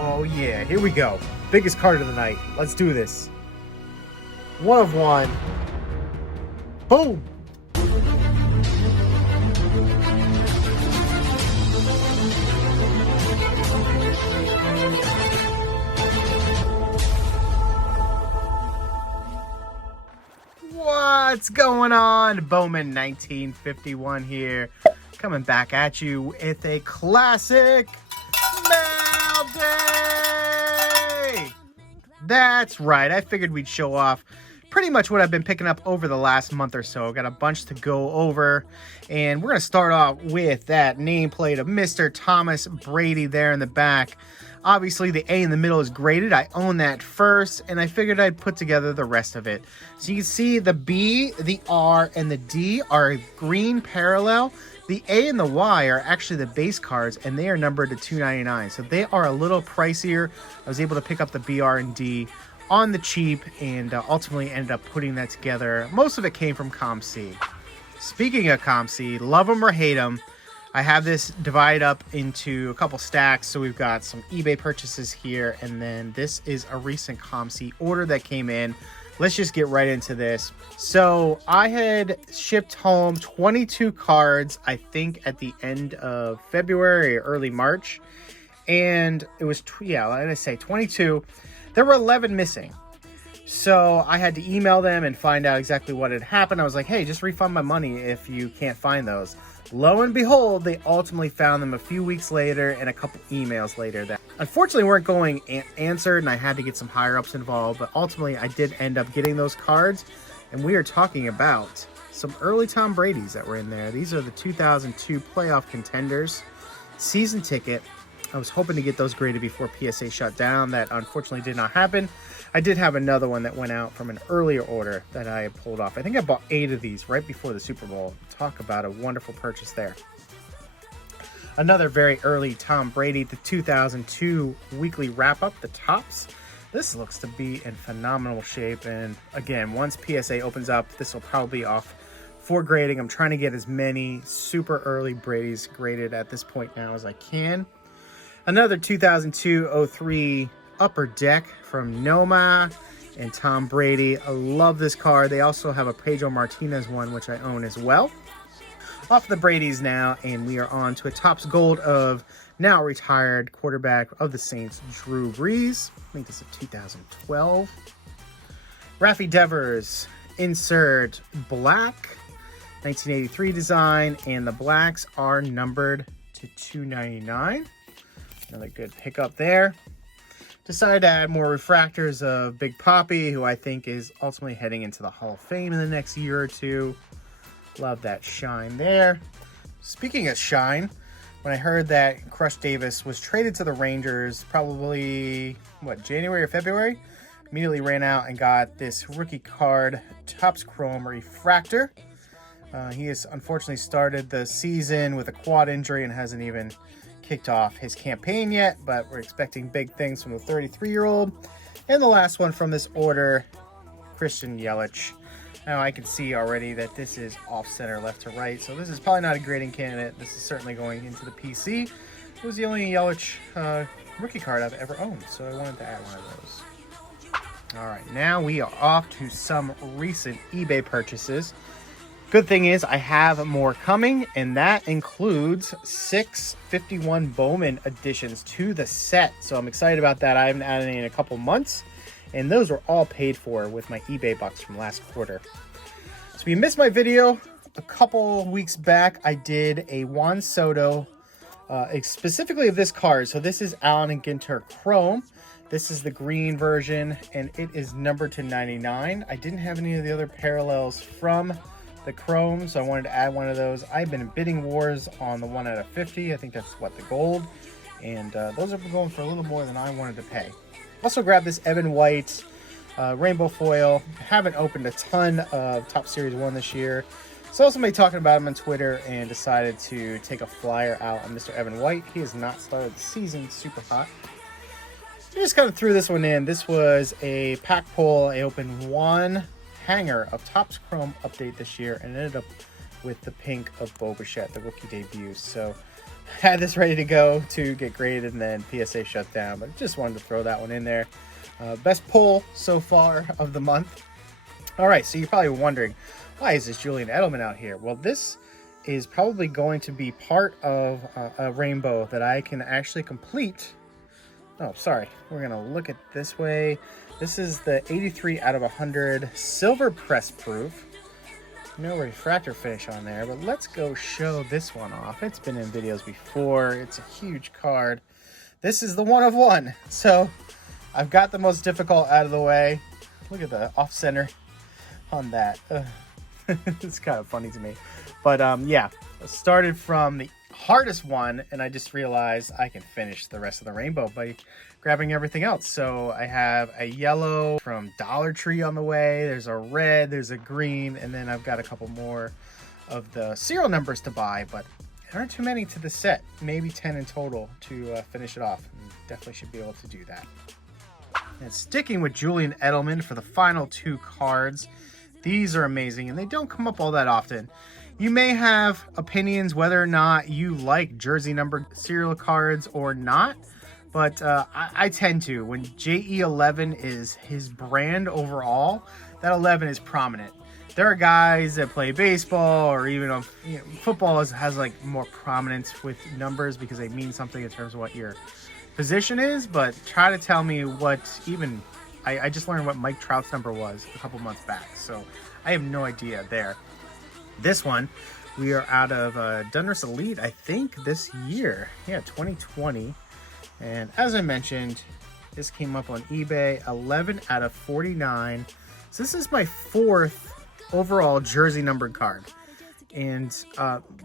Oh yeah, here we go. Biggest card of the night. Let's do this. 1 of 1. Boom! What's going on? Bowman 1951 here, coming back at you with a classic mail day! That's right, I figured we'd show off pretty much what I've been picking up over the last month or so. I've got a bunch to go over, and we're going to start off with that nameplate of Mr. Thomas Brady there in the back. Obviously, the A in the middle is graded. I own that first, and I figured I'd put together the rest of it. So you can see the B, the R, and the D are green parallel. The A and the Y are actually the base cards, and they are numbered to $2.99. So they are a little pricier. I was able to pick up the B, R, and D on the cheap, and ultimately ended up putting that together. Most of it came from COMC. Speaking of COMC, love them or hate them, I have this divided up into a couple stacks. So we've got some eBay purchases here, and then this is a recent COMC order that came in. Let's just get right into this. So I had shipped home 22 cards, I think at the end of February or early March. And it was, like I say, 22. There were 11 missing. So I had to email them and find out exactly what had happened. I was like, hey, just refund my money if you can't find those. Lo and behold, they ultimately found them a few weeks later and a couple emails later that unfortunately weren't going answered, and I had to get some higher ups involved. But ultimately, I did end up getting those cards, and we are talking about some early Tom Brady's that were in there. These are the 2002 playoff contenders season ticket. I was hoping to get those graded before PSA shut down. That unfortunately did not happen. I did have another one that went out from an earlier order that I had pulled off. I think I bought 8 of these right before the Super Bowl. Talk about a wonderful purchase there. Another very early Tom Brady, the 2002 weekly wrap-up, the tops. This looks to be in phenomenal shape. And again, once PSA opens up, this will probably be off for grading. I'm trying to get as many super early Brady's graded at this point now as I can. Another 2002-03 Upper Deck from Noma and Tom Brady. I love this card. They also have a Pedro Martinez one, which I own as well. Off the Brady's now, and we are on to a Topps Gold of now retired quarterback of the Saints, Drew Brees. I think this is 2012. Rafi Devers, insert black, 1983 design, and the blacks are numbered to $2.99. Another good pickup there. Decided to add more refractors of Big Papi, who I think is ultimately heading into the Hall of Fame in the next year or two. Love that shine there. Speaking of shine, when I heard that Crush Davis was traded to the Rangers, probably, January or February? Immediately ran out and got this rookie card, Topps Chrome Refractor. He has unfortunately started the season with a quad injury and hasn't even kicked off his campaign yet, but we're expecting big things from the 33-year-old. And the last one from this order, Christian Yelich. Now I can see already that this is off center left to right, so this is probably not a grading candidate. This is certainly going into the PC. It was the only Yelich rookie card I've ever owned, so I wanted to add one of those. All right, now we are off to some recent eBay purchases. Good thing is I have more coming, and that includes 6 51 Bowman additions to the set. So I'm excited about that. I haven't added any in a couple months, and those were all paid for with my eBay bucks from last quarter. So if you missed my video a couple weeks back, I did a Juan Soto, specifically of this card. So this is Allen and Ginter Chrome. This is the green version, and it is numbered to 99. I didn't have any of the other parallels from the Chrome, so I wanted to add one of those. I've been in bidding wars on the 1 out of 50. I think that's the gold, and those are going for a little more than I wanted to pay. Also grabbed this Evan White rainbow foil. Haven't opened a ton of Top Series 1 this year. Saw somebody talking about him on Twitter and decided to take a flyer out on Mr. Evan White. He has not started the season super hot. So just kind of threw this one in. This was a pack pull. I opened one hanger of Topps Chrome update this year and ended up with the pink of Bo Bichette, the rookie debut. So had this ready to go to get graded, and then PSA shut down, but just wanted to throw that one in there. Best pull so far of the month. All right, so you're probably wondering, why is this Julian Edelman out here? Well, this is probably going to be part of a rainbow that I can actually complete. Oh, sorry. We're going to look at this way. This is the 83 out of 100 silver press proof. No refractor finish on there, but let's go show this one off. It's been in videos before. It's a huge card. This is the 1 of 1. So I've got the most difficult out of the way. Look at the off center on that. It's kind of funny to me. But yeah, I started from the hardest one, and I just realized I can finish the rest of the rainbow by grabbing everything else. So I have a yellow from Dollar Tree on the way, there's a red, there's a green, and then I've got a couple more of the serial numbers to buy, but there aren't too many to the set, maybe 10 in total to finish it off. And definitely should be able to do that. And sticking with Julian Edelman for the final 2 cards, these are amazing, and they don't come up all that often. You may have opinions whether or not you like jersey numbered serial cards or not, but I tend to. When JE11 is his brand overall, that 11 is prominent. There are guys that play baseball or even football has like more prominence with numbers because they mean something in terms of what your position is, but try to tell me what even... I just learned what Mike Trout's number was a couple months back, so I have no idea there. This one, we are out of Donruss Elite, I think, this year. Yeah, 2020. And as I mentioned, this came up on eBay, 11 out of 49. So this is my 4th overall jersey numbered card. And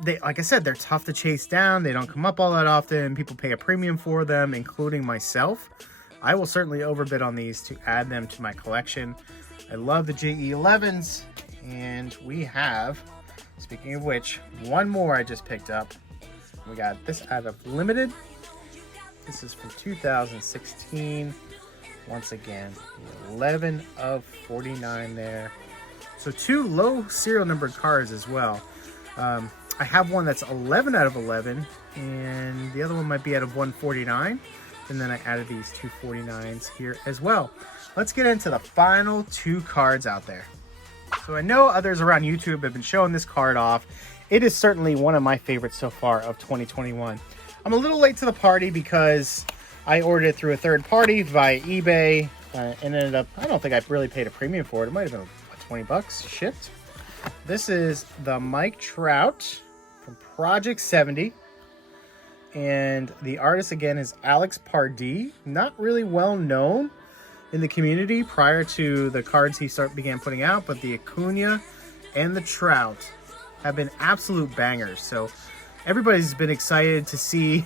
they, like I said, they're tough to chase down. They don't come up all that often. People pay a premium for them, including myself. I will certainly overbid on these to add them to my collection. I love the JE11s. And we have... Speaking of which, one more I just picked up. We got this out of Limited. This is from 2016. Once again, 11 of 49 there. So 2 low serial numbered cards as well. I have one that's 11 out of 11, and the other one might be out of 149. And then I added these 2 49s here as well. Let's get into the final 2 cards out there. So I know others around YouTube have been showing this card off. It is certainly one of my favorites so far of 2021. I'm a little late to the party because I ordered it through a third party via eBay and ended up, I don't think I really paid a premium for it. It might have been what, 20 bucks shipped. This is the Mike Trout from Project 70. And the artist again is Alex Pardee. Not really well known in the community prior to the cards he began putting out, but the Acuna and the Trout have been absolute bangers. So everybody's been excited to see.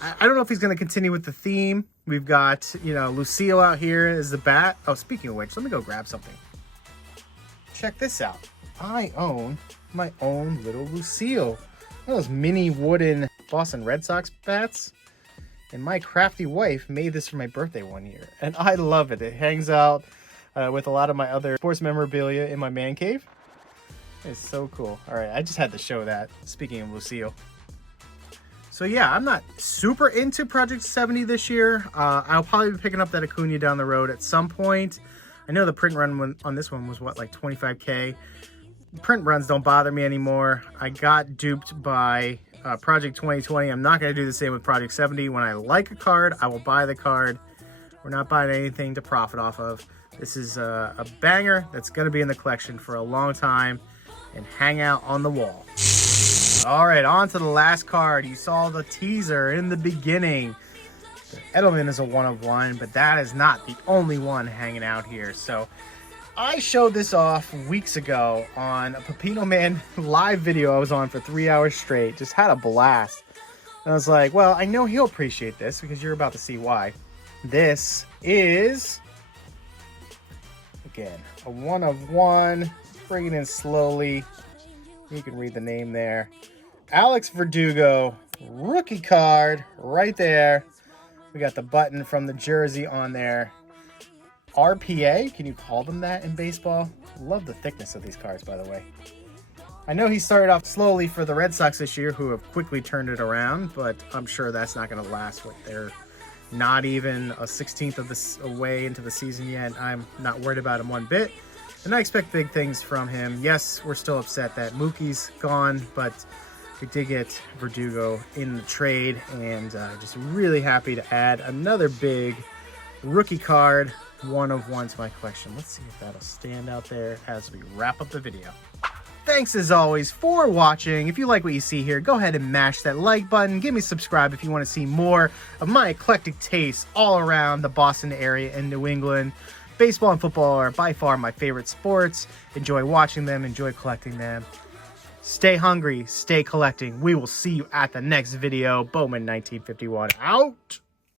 I don't know if he's going to continue with the theme. We've got, Lucille out here as the bat. Oh, speaking of which, let me go grab something. Check this out. I own my own little Lucille. One of those mini wooden Boston Red Sox bats. And my crafty wife made this for my birthday one year. And I love it. It hangs out with a lot of my other sports memorabilia in my man cave. It's so cool. All right, I just had to show that. Speaking of Lucille. So yeah, I'm not super into Project 70 this year. I'll probably be picking up that Acuna down the road at some point. I know the print run on this one was what, like 25K. Print runs don't bother me anymore. I got duped by Project 2020. I'm not going to do the same with Project 70. When I like a card, I will buy the card. We're not buying anything to profit off of. This is a banger that's going to be in the collection for a long time and hang out on the wall. All right, on to the last card. You saw the teaser in the beginning. The Edelman is a 1 of 1, but that is not the only one hanging out here. So I showed this off weeks ago on a Pepino Man live video I was on for 3 hours straight. Just had a blast. And I was like, well, I know he'll appreciate this because you're about to see why. This is, again, a 1 of 1. Bring it in slowly. You can read the name there. Alex Verdugo, rookie card right there. We got the button from the jersey on there. RPA, can you call them that in baseball? Love the thickness of these cards, by the way. I know he started off slowly for the Red Sox this year, who have quickly turned it around, but I'm sure that's not going to last. They're not even a 16th of this away into the season yet. I'm not worried about him one bit, and I expect big things from him. Yes, we're still upset that Mookie's gone, but we did get Verdugo in the trade, and just really happy to add another big rookie card, 1 of 1 to my collection. Let's see if that'll stand out there as we wrap up the video. Thanks as always for watching. If you like what you see here, go ahead and mash that like button. Give me a subscribe if you want to see more of my eclectic tastes all around the Boston area and New England. Baseball and football are by far my favorite sports. Enjoy watching them, enjoy collecting them. Stay hungry, stay collecting. We will see you at the next video. Bowman 1951 out.